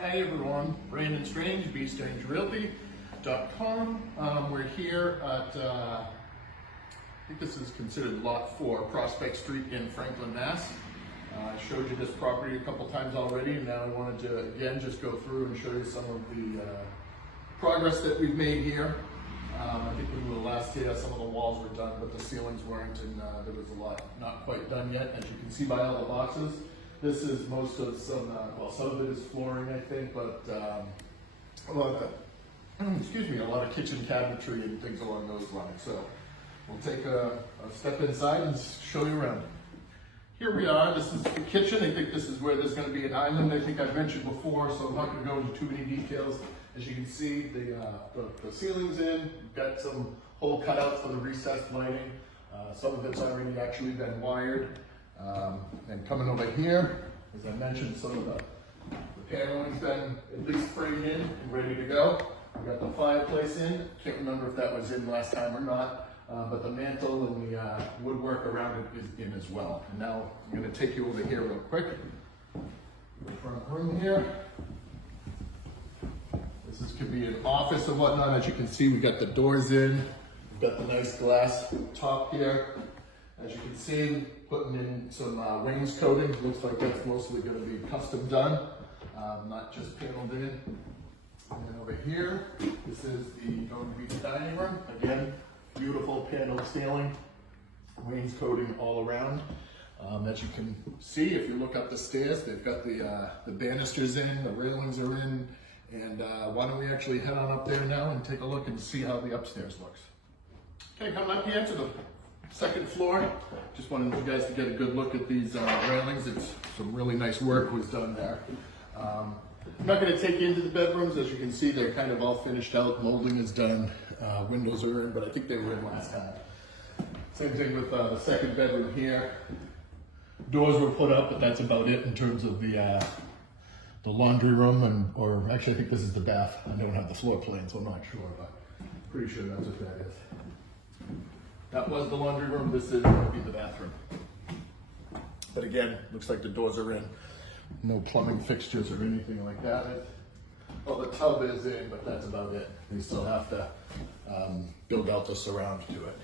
Hey everyone, Brandon Strange, bstrangerealty.com. We're here at, I think this is considered lot 4, Prospect Street in Franklin, Mass. I showed you this property a couple times already, and now I wanted to again just go through and show you some of the progress that we've made here. I think when we were last here, some of the walls were done, but the ceilings weren't, and there was a lot not quite done yet, as you can see by all the boxes. This is most of some of it is flooring, I think, but a lot of kitchen cabinetry and things along those lines. So we'll take a step inside and show you around. Here we are. This is the kitchen. I think this is where there's going to be an island. I think I've mentioned before, so I'm not going to go into too many details. As you can see, the ceiling's in. We've got some hole cut out for the recessed lighting. Some of it's already actually been wired. And coming over here, as I mentioned, some of the paneling's been at least framed in and ready to go. We've got the fireplace in. Can't remember if that was in last time or not, but the mantle and the woodwork around it is in as well. And now I'm going to take you over here real quick. The front room here. This could be an office or whatnot. As you can see, we've got the doors in. We've got the nice glass top here. As you can see, putting in some wainscoting. Looks like that's mostly going to be custom done, not just paneled in. And then over here, this is going to be the dining room. Again, beautiful paneled ceiling, wainscoting all around. As you can see, if you look up the stairs, they've got the banisters in, the railings are in. And why don't we actually head on up there now and take a look and see how the upstairs looks. Okay, coming up here to the second floor. Just wanted you guys to get a good look at these railings. It's some really nice work was done there. I'm not going to take you into the bedrooms. As you can see, they're kind of all finished out. Molding is done. Windows are in, but I think they were in last time. Same thing with the second bedroom here. Doors were put up, but that's about it in terms of the laundry room, or actually I think this is the bath. I don't have the floor plan, so I'm not sure, but pretty sure that's what that is. That was the laundry room. This is going to be the bathroom. But again, looks like the doors are in. No plumbing fixtures or anything like that. Well, the tub is in, but that's about it. We still have to build out the surround to it.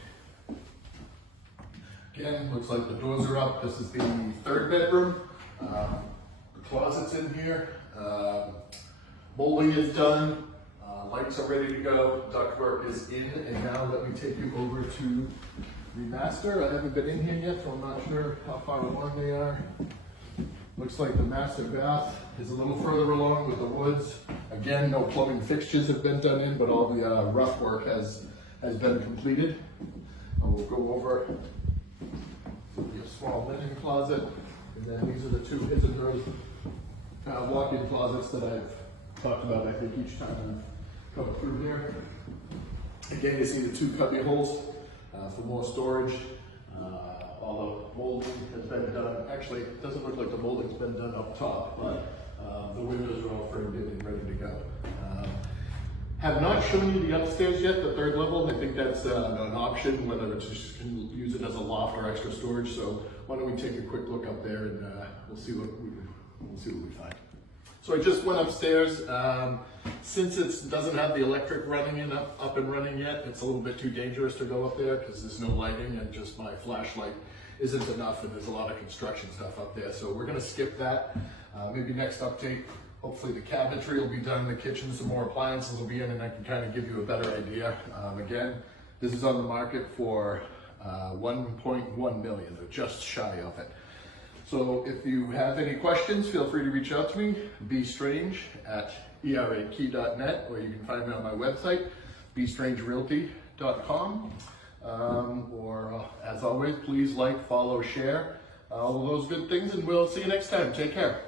Again, looks like the doors are up. This is the third bedroom. The closet's in here. Molding is done. Lights are ready to go, ductwork is in, and now let me take you over to the master. I haven't been in here yet, so I'm not sure how far along they are. Looks like the master bath is a little further along with the woods. Again, no plumbing fixtures have been done in, but all the rough work has been completed. And we'll go over a small linen closet, and then these are the two his and hers walk-in closets that I've talked about, I think, each time I've come through here. Again, you see the two cubby holes for more storage. All the molding has been done. Actually, it doesn't look like the molding's been done up top, but the windows are all framed in and ready to go. Have not shown you the upstairs yet, the third level. I think that's an option, whether it's just can use it as a loft or extra storage. So why don't we take a quick look up there and we'll see what we find. So I just went upstairs. Since it doesn't have the electric running up and running yet, it's a little bit too dangerous to go up there because there's no lighting and just my flashlight isn't enough, and there's a lot of construction stuff up there. So we're gonna skip that. Maybe next update, hopefully the cabinetry will be done in the kitchen, some more appliances will be in, and I can kind of give you a better idea. Again, this is on the market for 1.1 million, or just shy of it. So if you have any questions, feel free to reach out to me, bstrange@erakey.net, or you can find me on my website, bstrangerealty.com. Or as always, please like, follow, share, all of those good things, and we'll see you next time. Take care.